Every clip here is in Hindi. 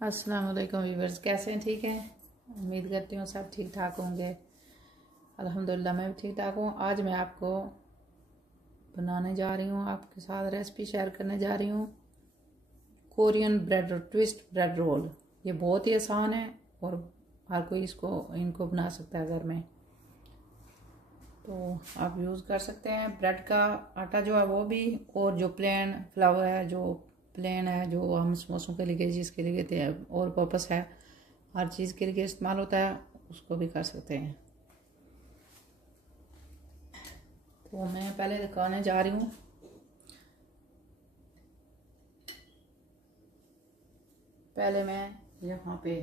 अस्सलाम वालेकुम व्यूअर्स, कैसे हैं? ठीक हैं? उम्मीद करती हूँ सब ठीक ठाक होंगे। अल्हम्दुलिल्लाह मैं भी ठीक ठाक हूँ। आज मैं आपको बनाने जा रही हूँ, आपके साथ रेसिपी शेयर करने जा रही हूँ Korean bread twist bread roll. ये बहुत ही आसान है और हर कोई इनको बना सकता है घर में, तो आप यूज़ कर सकते हैं। ब्रेड का आटा जो है वो भी, और जो प्लेन फ्लावर है, जो प्लेन है, जो हम समोसों के लिए जिसके लिए और पर्पस है, हर चीज़ के लिए इस्तेमाल होता है, उसको भी कर सकते हैं। तो मैं पहले दिखाने जा रही हूँ। पहले मैं यहाँ पे,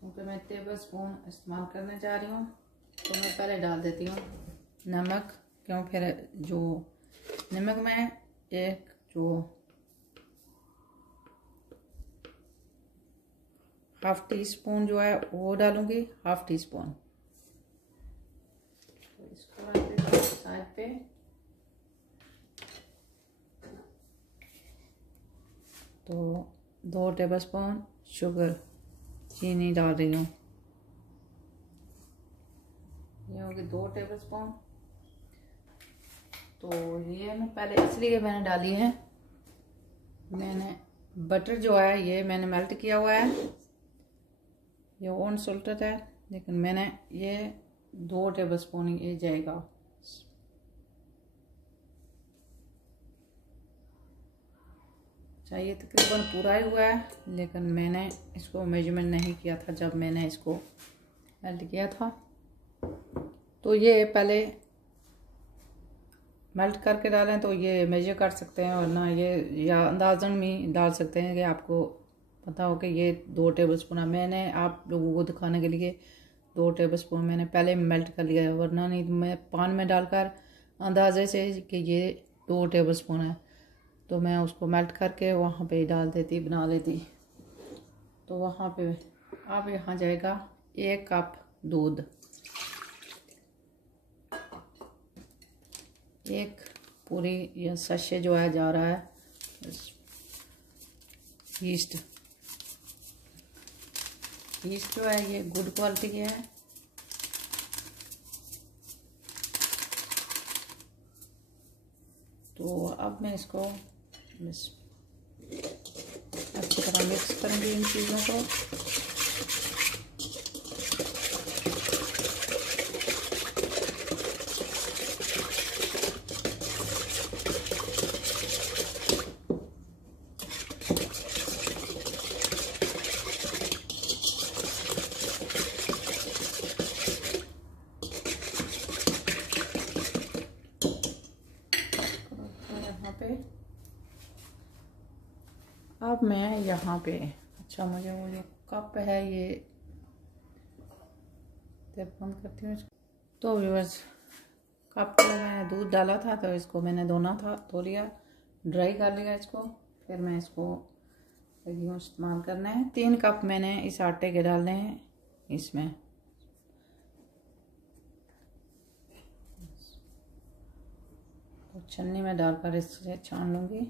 क्योंकि मैं टेबल स्पून इस्तेमाल करने जा रही हूँ, तो मैं पहले डाल देती हूँ नमक। क्यों? फिर जो नमक में एक जो हाफ टी स्पून जो है वो डालूंगी, हाफ टी स्पून। तो इसको रख देती हूँ साइड पे। तो 2 टेबलस्पून शुगर, चीनी डाल रही हूँ। ये होगी 2 टेबलस्पून। तो ये मैं पहले इसलिए मैंने डाली है, मैंने बटर जो है ये मैंने मेल्ट किया हुआ है, ये अनसॉल्टेड है, लेकिन मैंने ये 2 टेबलस्पून ये जाएगा। चाहिए तकरीबन पूरा ही हुआ है, लेकिन मैंने इसको मेजरमेंट नहीं किया था जब मैंने इसको मेल्ट किया था। तो ये पहले मेल्ट करके डालें तो ये मेजर कर सकते हैं, वरना ये या अंदाज़न भी डाल सकते हैं कि आपको पता हो कि ये 2 टेबलस्पून है। मैंने आप लोगों को दिखाने के लिए 2 टेबलस्पून मैंने पहले मेल्ट कर लिया है, वरना नहीं मैं पान में डालकर अंदाजे से कि ये 2 टेबलस्पून है तो मैं उसको मेल्ट करके वहाँ पे डाल देती, बना लेती। तो वहाँ पे अब यहाँ जाएगा 1 कप दूध, 1 पूरी ये सैशे जो है जा रहा है ईस्ट जो है ये गुड क्वालिटी की है। तो अब मैं इसको अच्छी तरह मिक्स करूँगी इन चीज़ों को। अब मैं यहाँ पे, अच्छा मुझे वो जो कप है ये बंद करती हूँ। तो व्यूअर्स, कप में मैंने दूध डाला था तो इसको मैंने धो लिया, ड्राई कर लिया इसको। फिर मैं इसको यूँ इस्तेमाल करना है। 3 कप मैंने इस आटे के डालने हैं इसमें। तो छन्नी में डालकर इससे छान लूँगी।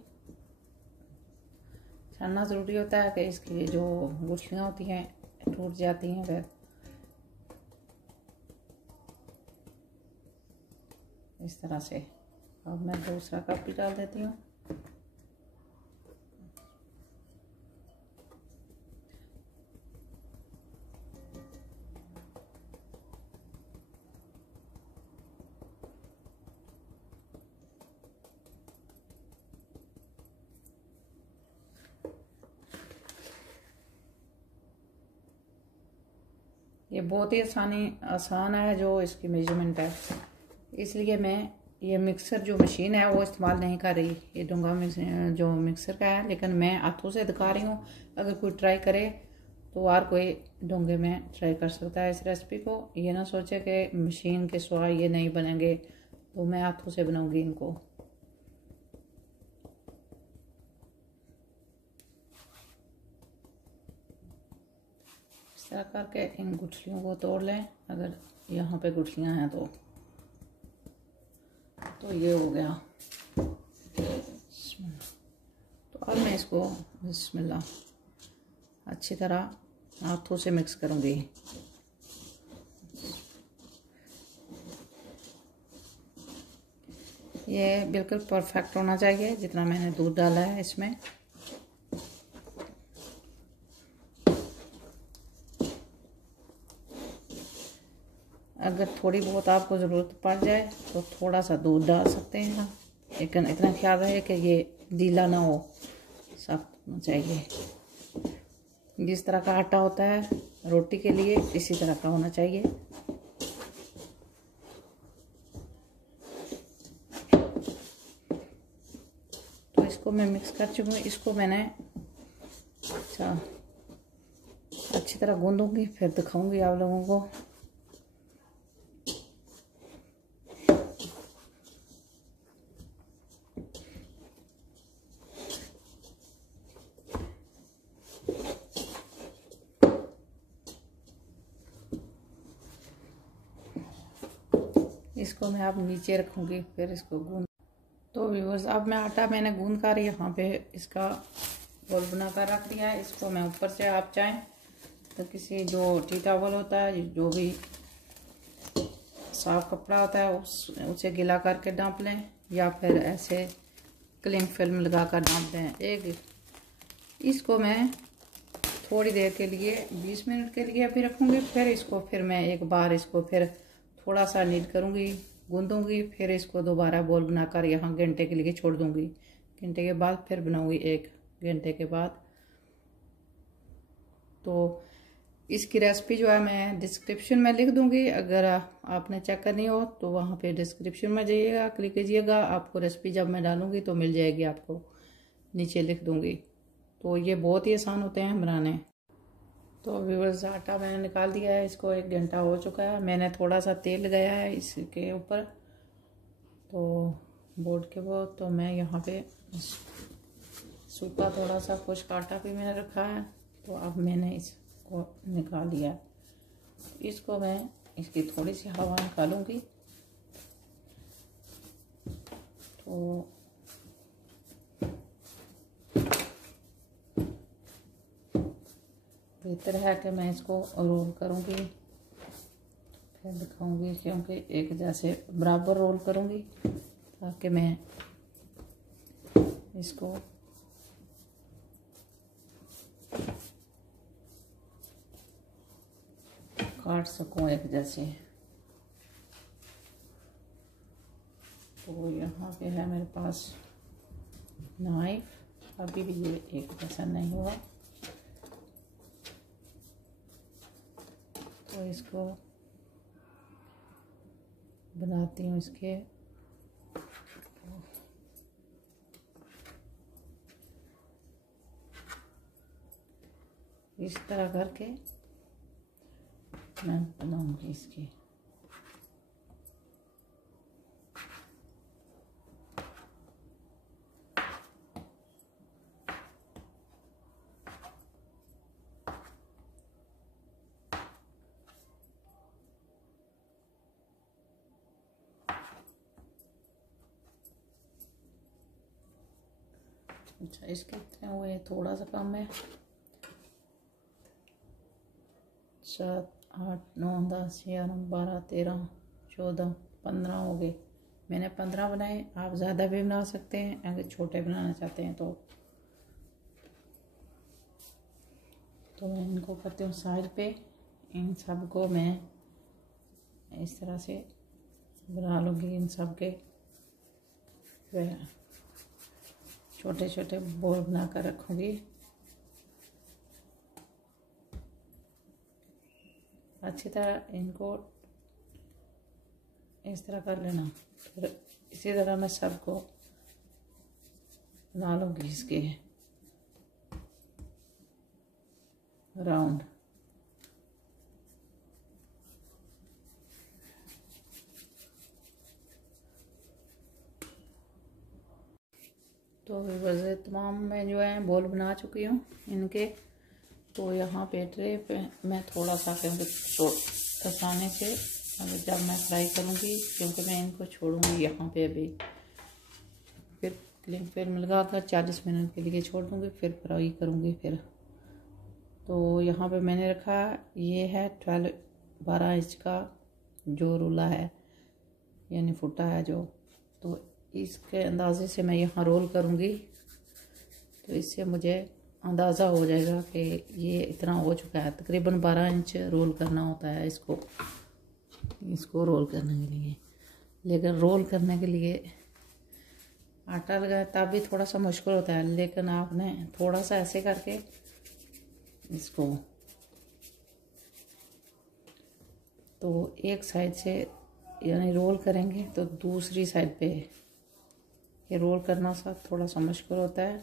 छानना ज़रूरी होता है कि इसकी जो गुठलियाँ होती हैं टूट जाती हैं। फिर इस तरह से अब मैं दूसरा कप भी डाल देती हूँ। ये बहुत ही आसान है जो इसकी मेजरमेंट है, इसलिए मैं ये मिक्सर जो मशीन है वो इस्तेमाल नहीं कर रही। ये डूंगा जो मिक्सर का है, लेकिन मैं हाथों से दिखा रही हूँ। अगर कोई ट्राई करे तो हर कोई डोंगे में ट्राई कर सकता है इस रेसिपी को। ये ना सोचे कि मशीन के सिवा ये नहीं बनेंगे, तो मैं हाथों से बनाऊंगी इनको। इस तरह करके इन गुठलियों को तोड़ लें, अगर यहाँ पे गुठलियाँ हैं तो ये हो गया। तो अब मैं इसको बिस्मिल्लाह अच्छी तरह हाथों से मिक्स करूँगी। ये बिल्कुल परफेक्ट होना चाहिए जितना मैंने दूध डाला है इसमें। अगर थोड़ी बहुत आपको ज़रूरत पड़ जाए तो थोड़ा सा दूध डाल सकते हैं आप, लेकिन इतना ख्याल रहे कि ये गीला ना हो, सख्त होना चाहिए। जिस तरह का आटा होता है रोटी के लिए इसी तरह का होना चाहिए। तो इसको मैं मिक्स कर चुकी हूँ। इसको मैंने अच्छा अच्छी तरह गूंदूंगी, फिर दिखाऊंगी आप लोगों को। इसको मैं अब नीचे रखूँगी, फिर इसको गूंद। तो व्यूअर्स अब मैं आटा मैंने गूंद कर यहाँ पे इसका गोल बना कर रख दिया है। इसको मैं ऊपर से आप चाहें तो किसी जो टी टॉवल होता है, जो भी साफ कपड़ा होता है उसे गीला करके डांप लें, या फिर ऐसे क्लिंग फिल्म लगा कर डांप दें। इसको मैं थोड़ी देर के लिए 20 मिनट के लिए अभी रखूँगी। फिर मैं एक बार इसको फिर थोड़ा सा नीड करूँगी, गूंदूंगी, फिर इसको दोबारा बॉल बनाकर यहाँ घंटे के लिए छोड़ दूँगी। घंटे के बाद फिर बनाऊँगी 1 घंटे के बाद। तो इसकी रेसिपी जो है मैं डिस्क्रिप्शन में लिख दूँगी, अगर आपने चेक करनी हो तो वहाँ पे डिस्क्रिप्शन में जाइएगा, क्लिक कीजिएगा, आपको रेसिपी जब मैं डालूँगी तो मिल जाएगी, आपको नीचे लिख दूँगी। तो ये बहुत ही आसान होते हैं बनाने। तो व्यूअर्स आटा मैंने निकाल दिया है, इसको 1 घंटा हो चुका है। मैंने थोड़ा सा तेल लगाया है इसके ऊपर, तो बोर्ड के वो, तो मैं यहाँ पे सूखा थोड़ा सा खुश्क आटा भी मैंने रखा है। तो अब मैंने इसको निकाल लिया है। इसको मैं इसकी थोड़ी सी हवा निकालूंगी। तो बेहतर है कि मैं इसको रोल करूँगी, फिर दिखाऊँगी, क्योंकि एक जैसे बराबर रोल करूँगी ताकि मैं इसको काट सकूँ एक जैसे। तो यहाँ पे है मेरे पास नाइफ, अभी भी ये एक जैसा नहीं हुआ। तो इसको बनाती हूँ इसके इस तरह करके मैं बनाऊंगी इसकी। अच्छा, इसके कितने हुए? थोड़ा सा कम है। 7, 8, 9, 10, 11, 12, 13, 14, 15 हो गए। मैंने 15 बनाए, आप ज़्यादा भी बना सकते हैं अगर छोटे बनाना चाहते हैं तो। मैं इनको करती हूँ साइड पे। इन सब को मैं इस तरह से बना लूँगी। इन सब के छोटे छोटे बॉल बना कर रखूँगी। अच्छी तरह इनको इस तरह कर लेना। फिर इसी तरह मैं सबको बना लूँगी इसके राउंड। तो वैसे तमाम मैं जो है बॉल बना चुकी हूँ इनके। तो यहाँ पे ट्रे पे मैं थोड़ा सा, क्योंकि आसानी से अगर जब मैं फ्राई करूँगी, क्योंकि मैं इनको छोड़ूंगी यहाँ पे अभी, फिर क्लिंग फिल्म लगा कर 40 मिनट के लिए छोड़ दूँगी, फिर फ्राई करूँगी। फिर तो यहाँ पे मैंने रखा, ये है 12 इंच का जो रूला है, यानी फुटा है जो, तो इसके अंदाजे से मैं यहाँ रोल करूँगी। तो इससे मुझे अंदाज़ा हो जाएगा कि ये इतना हो चुका है। तकरीबन 12 इंच रोल करना होता है इसको रोल करने के लिए। लेकिन रोल करने के लिए आटा लगाए तब भी थोड़ा सा मुश्किल होता है, लेकिन आपने थोड़ा सा ऐसे करके इसको, तो एक साइड से यानी रोल करेंगे तो दूसरी साइड पे ये रोल करना सा थोड़ा सा मुश्किल होता है।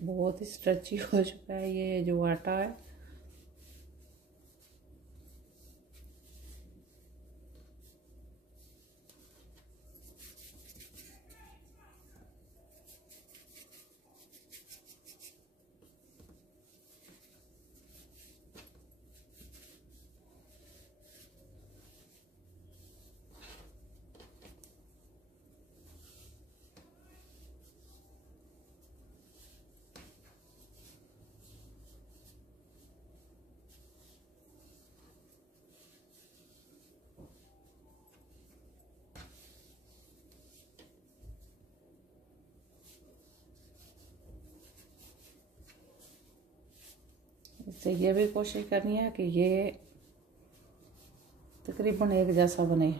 बहुत ही स्ट्रेची हो चुका है ये जो आटा है। इससे ये भी कोशिश करनी है कि ये तकरीबन एक जैसा बने।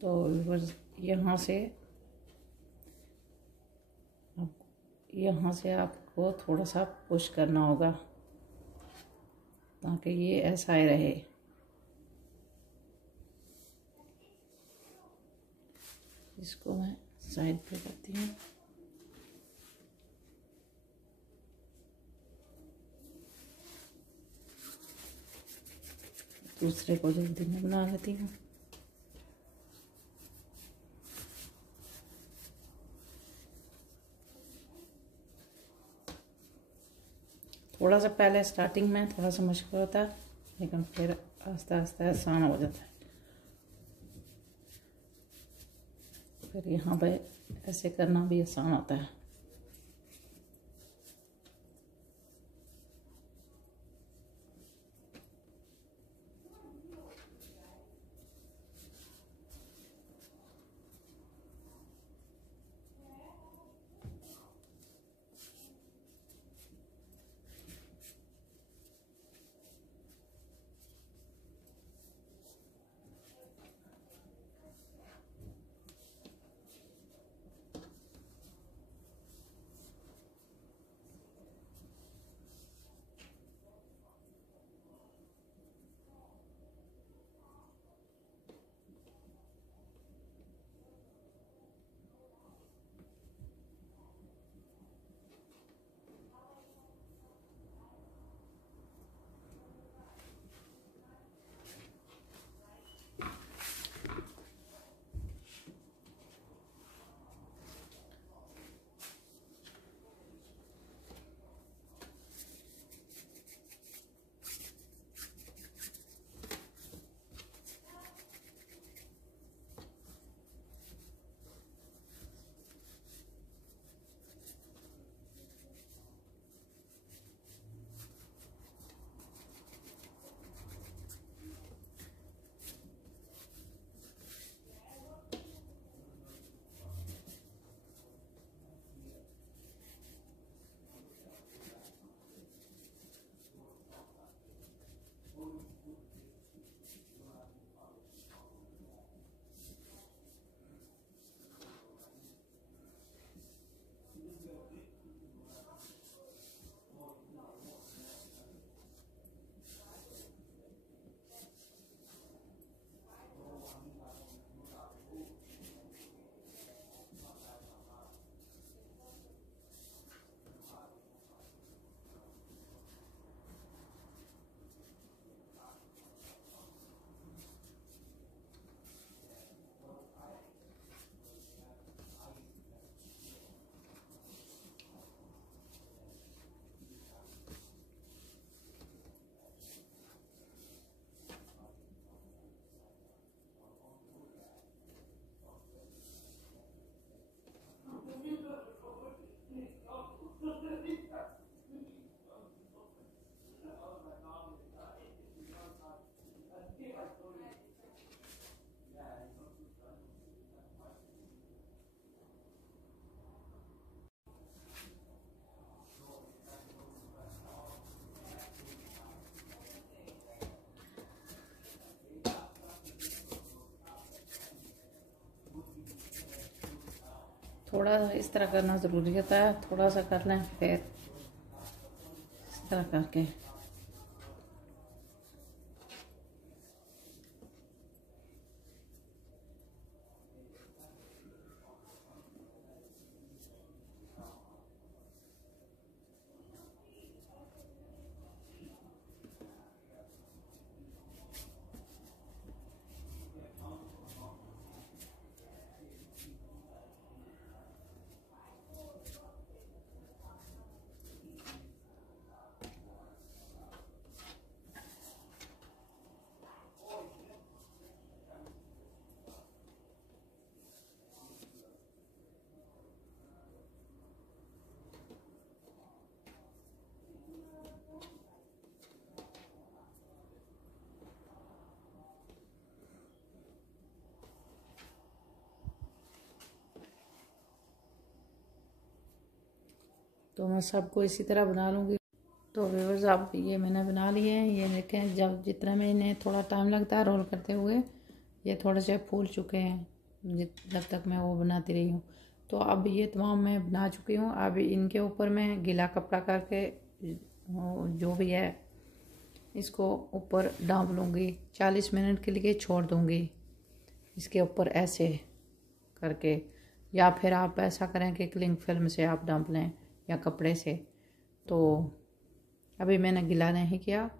तो यहाँ से आपको थोड़ा सा पुश करना होगा ताकि ये ऐसा ही रहे। इसको मैं साइड पे करती हूँ। दूसरे को जल्दी में बना लेती हूँ। थोड़ा सा पहले स्टार्टिंग में थोड़ा सा मुश्किल होता है, लेकिन फिर आस्ते आस्ते आसान हो जाता है। फिर यहाँ पे ऐसे करना भी आसान होता है। थोड़ा इस तरह करना ज़रूरी होता है, थोड़ा सा कर लें फिर इस तरह करके। तो मैं सबको इसी तरह बना लूँगी। तो व्यूअर्स आप ये मैंने बना लिए हैं। ये देखें, जब जितना में इन्हें थोड़ा टाइम लगता है रोल करते हुए, ये थोड़े से फूल चुके हैं जब तक मैं वो बनाती रही हूँ। तो अब ये तमाम मैं बना चुकी हूँ। अब इनके ऊपर मैं गीला कपड़ा करके जो भी है इसको ऊपर डांप लूँगी। 40 मिनट के लिए छोड़ दूँगी इसके ऊपर ऐसे करके, या फिर आप ऐसा करें कि क्लिंग फिल्म से आप डांप लें या कपड़े से। तो अभी मैंने गीला नहीं किया,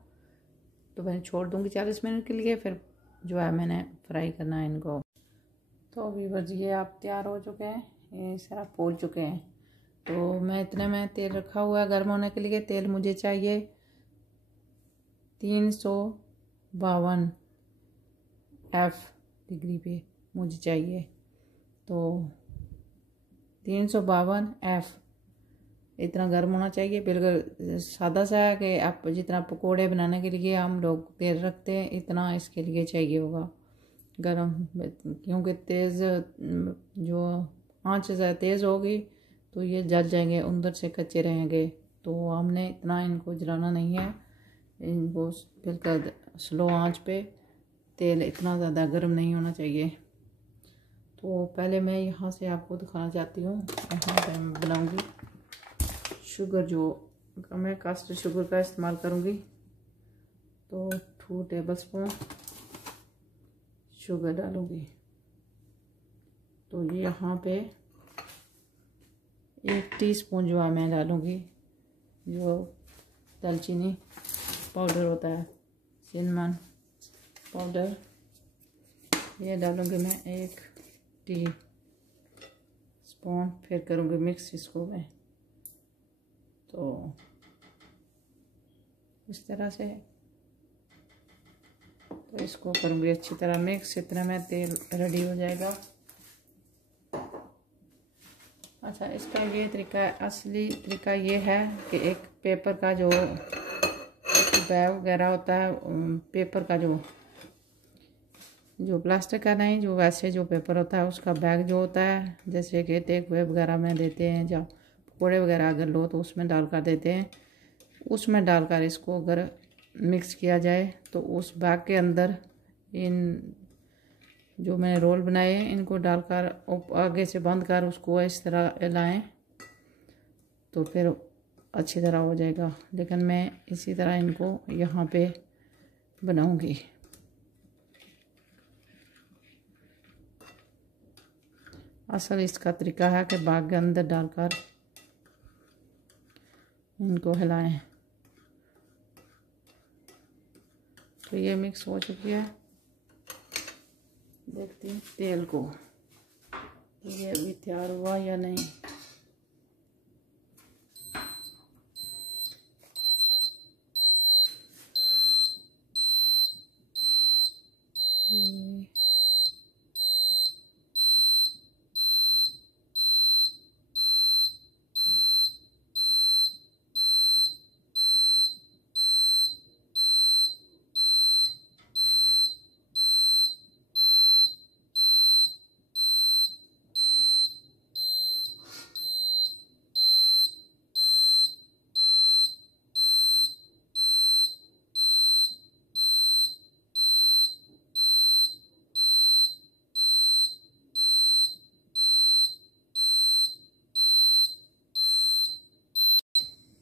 तो मैं छोड़ दूँगी 40 मिनट के लिए, फिर जो है मैंने फ्राई करना है इनको। तो अभी बस ये आप तैयार हो चुके हैं, ये सारा फूल चुके हैं। तो मैं इतने में तेल रखा हुआ है गर्म होने के लिए। तेल मुझे चाहिए 352 डिग्री पे मुझे चाहिए। तो 352 इतना गर्म होना चाहिए, बिल्कुल सादा सा है कि आप जितना पकोड़े बनाने के लिए हम लोग तेल रखते हैं इतना इसके लिए चाहिए होगा गर्म। क्योंकि तेज़ जो आँच ज़्यादा तेज़ होगी तो ये जल जाएंगे, अंदर से कच्चे रहेंगे। तो हमने इतना इनको जलाना नहीं है, इनको बिल्कुल स्लो आंच पे, तेल इतना ज़्यादा गर्म नहीं होना चाहिए। तो पहले मैं यहाँ से आपको दिखाना चाहती हूँ। यहाँ पे मैं बनाऊँगी शुगर, जो मैं कास्टर शुगर का इस्तेमाल करूँगी। तो 2 टेबलस्पून शुगर डालूँगी। तो ये यहाँ पे 1 टीस्पून जो है मैं डालूँगी जो दालचीनी पाउडर होता है, सिनेमन पाउडर, ये डालूँगी मैं 1 टीस्पून। फिर करूँगी मिक्स इसको मैं। तो इस तरह से तो इसको करूँगी अच्छी तरह मिक्स, इतना में तेल रेडी हो जाएगा। अच्छा, इसका ये तरीका है, असली तरीका ये है कि एक पेपर का जो बैग वगैरह होता है, पेपर का जो प्लास्टिक का नहीं, जो वैसे जो पेपर होता है उसका बैग जो होता है, जैसे कि टेक वे वगैरह में देते हैं, जब पकौड़े वगैरह अगर लो तो उसमें डालकर देते हैं, उसमें डालकर इसको अगर मिक्स किया जाए तो उस बैग के अंदर इन जो मैंने रोल बनाए हैं इनको डालकर आगे से बंद कर उसको इस तरह हिलाएं तो फिर अच्छी तरह हो जाएगा। लेकिन मैं इसी तरह इनको यहाँ पे बनाऊंगी। असल इसका तरीका है कि बैग के अंदर डालकर इनको हिलाएं। तो ये मिक्स हो चुकी है, देखती हूँ तेल को ये अभी तैयार हुआ या नहीं। ये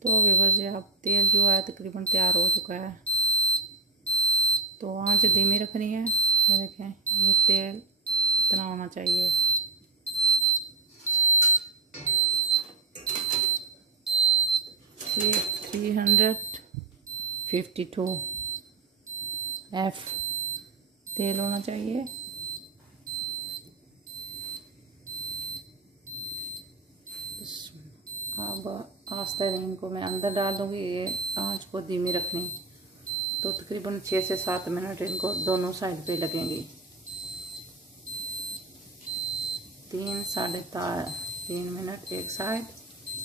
तो व्यूअर्स ये आप तेल जो है तकरीबन तैयार हो चुका है। तो आंच धीमी रखनी है। ये देखें, ये तेल इतना होना चाहिए। ये 352 F तेल होना चाहिए। अब आस्ते इनको मैं अंदर डाल दूँगी। ये आंच को धीमी रखनी। तो तकरीबन 6 से 7 मिनट इनको दोनों साइड पे लगेंगी। 3 साढ़े 3 मिनट एक साइड,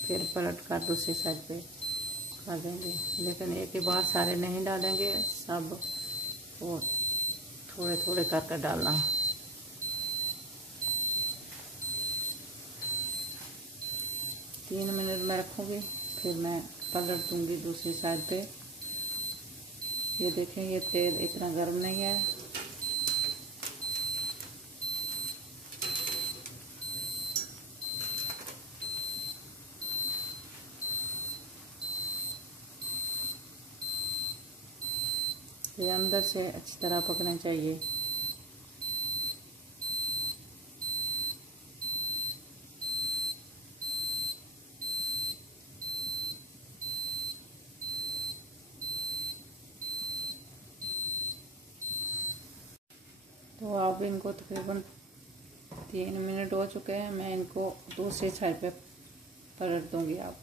फिर पलट कर दूसरी साइड पे कर देंगे। लेकिन एक ही बार सारे नहीं डालेंगे, सब वो थोड़े थोड़े करके डालना। तीन मिनट में रखूँगी, फिर मैं पलट दूँगी दूसरी साइड पे। ये देखें, ये तेल इतना गर्म नहीं है। ये अंदर से अच्छी तरह पकना चाहिए। तो अब इनको तकरीबन 3 मिनट हो चुके हैं। मैं इनको दूसरी साइड पे पलट दूंगी। आप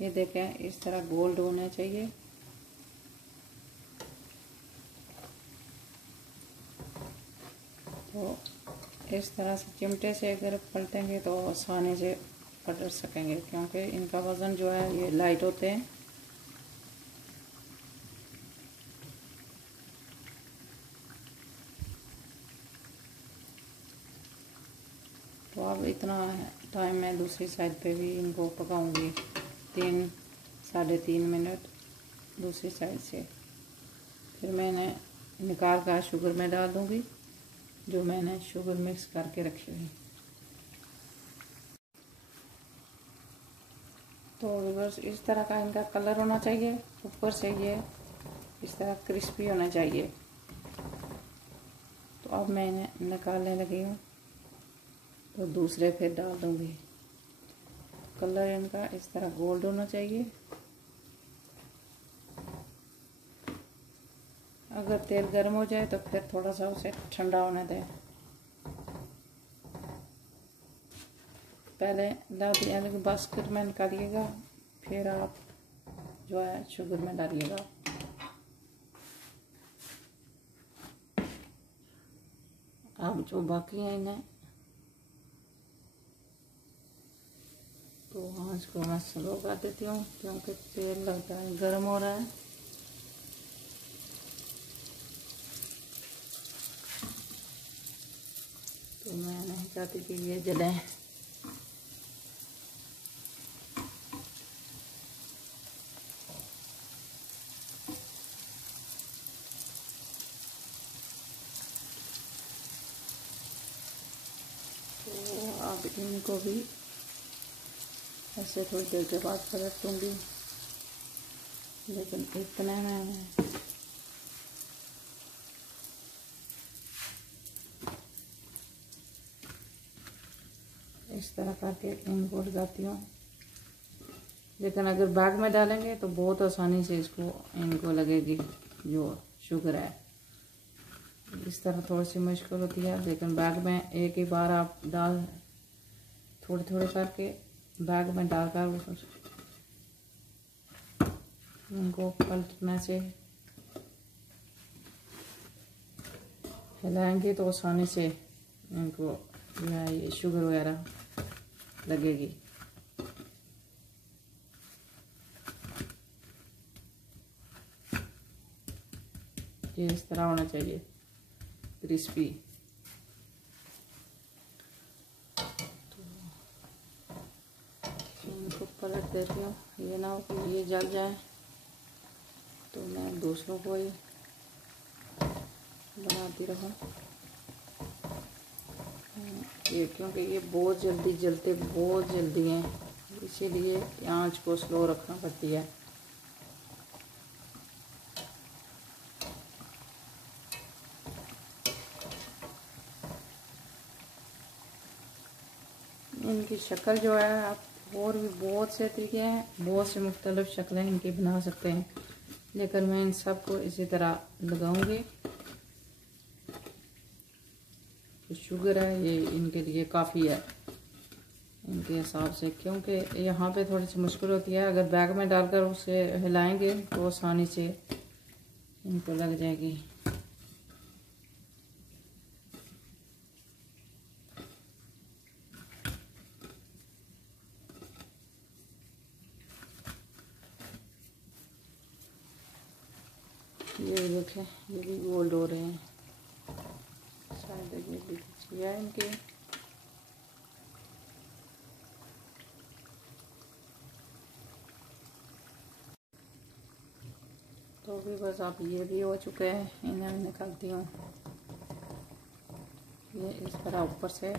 ये देखें, इस तरह गोल्ड होना चाहिए। तो इस तरह से चिमटे से अगर पलटेंगे तो आसानी से पलट सकेंगे, क्योंकि इनका वज़न जो है ये लाइट होते हैं। तो अब इतना टाइम मैं दूसरी साइड पे भी इनको पकाऊंगी। 3 साढ़े 3 मिनट दूसरी साइड से। फिर मैंने निकाल कर शुगर में डाल दूंगी, जो मैंने शुगर मिक्स करके रखी हुई। तो बस इस तरह का इनका कलर होना चाहिए। ऊपर से ये इस तरह क्रिस्पी होना चाहिए। तो अब मैं इन्हें निकालने लगी हूँ। तो दूसरे फिर डाल दूंगी। कलर इनका इस तरह गोल्ड होना चाहिए। अगर तेल गर्म हो जाए तो फिर थोड़ा सा उसे ठंडा होने दें। पहले डाल दिया, लेकिन बास्केट में निकालिएगा, फिर आप जो है शुगर में डालिएगा। अब जो बाकी हैं इन्हें तो आँच को मैं स्लो कर देती हूँ, क्योंकि तेल लगता है गर्म हो रहा है। तो मैं नहीं चाहती कि ये जलें। तो अब इनको भी ऐसे थोड़ी देर के बाद पलट दूँगी। लेकिन इतने में इस तरह करके इनको लगाती हूँ। लेकिन अगर बैग में डालेंगे तो बहुत आसानी से इसको इनको लगेगी जो शुगर है। इस तरह थोड़ी सी मुश्किल होती है, लेकिन बैग में एक ही बार आप डाल थोड़े थोड़े करके बैग में डालकर उनको पलटने से हिलाएंगे तो आसानी से इनको ये शुगर वगैरह लगेगी। ये इस तरह होना चाहिए, क्रिस्पी। तो इनको पलट देती हूँ, ये ना हो कि ये जल जाए। तो मैं दूसरों को ही बनाती रहूँ। ये क्योंकि ये बहुत जल्दी जलते बहुत जल्दी हैं इसीलिए आंच को स्लो रखना पड़ती है। इनकी शक्ल जो है आप और भी बहुत से तरीके हैं, बहुत से मुख्तलिफ शक्लें इनकी बना सकते हैं, लेकिन मैं इन सब को इसी तरह लगाऊंगी। तो शुगर है ये इनके लिए काफ़ी है इनके हिसाब से, क्योंकि यहाँ पे थोड़ी सी मुश्किल होती है। अगर बैग में डालकर उसे हिलाएंगे तो आसानी से इनको लग जाएगी। ये देखें ये भी गोल्ड हो रहे हैं, शायद ये भी अच्छी है इनकी। तो भी बस आप ये भी हो चुके हैं, इन्हें मैं निकालती हूँ। ये इस तरह ऊपर से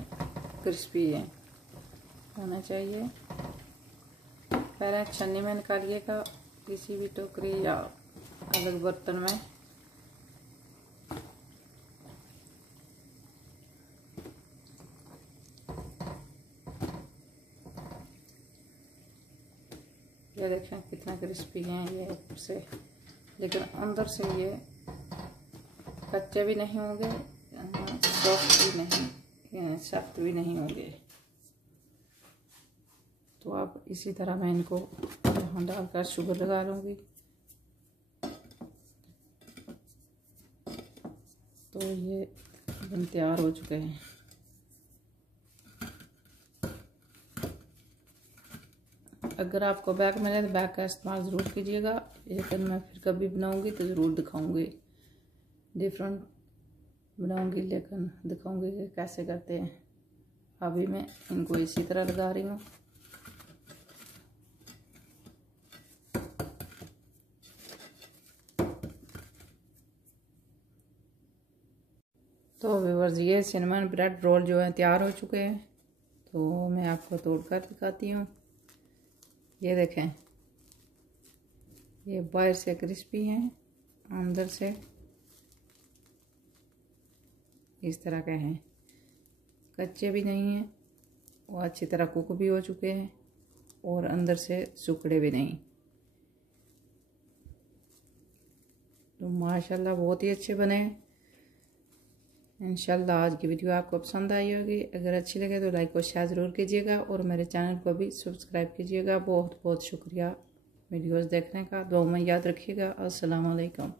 क्रिस्पी है होना चाहिए। पहले छन्नी में निकालिएगा, किसी भी टोकरी या अलग बर्तन में। ये देखें कितना क्रिस्पी हैं ये ऊपर से, लेकिन अंदर से ये कच्चे भी नहीं होंगे, सॉफ्ट भी नहीं, सख्त भी नहीं होंगे। तो अब इसी तरह मैं इनको यहाँ डालकर शुगर लगा लूँगी। तो ये बन तैयार हो चुके हैं। अगर आपको बैग मिले तो बैग का इस्तेमाल ज़रूर कीजिएगा, लेकिन मैं फिर कभी बनाऊँगी तो ज़रूर दिखाऊँगी, डिफरेंट बनाऊँगी, लेकिन दिखाऊँगी कि कैसे करते हैं। अभी मैं इनको इसी तरह लगा रही हूँ। तो व्यूअर्स ये सिनेमन ब्रेड रोल जो है तैयार हो चुके हैं। तो मैं आपको तोड़कर दिखाती हूँ। ये देखें ये बाहर से क्रिस्पी हैं, अंदर से इस तरह के हैं, कच्चे भी नहीं हैं, वो अच्छी तरह कुक भी हो चुके हैं और अंदर से सुखड़े भी नहीं। तो माशाल्लाह बहुत ही अच्छे बने। इंशाल्लाह आज की वीडियो आपको पसंद आई होगी। अगर अच्छी लगे तो लाइक और शेयर ज़रूर कीजिएगा और मेरे चैनल को भी सब्सक्राइब कीजिएगा। बहुत बहुत शुक्रिया वीडियोस देखने का। दुआ में याद रखिएगा। अस्सलाम वालेकुम।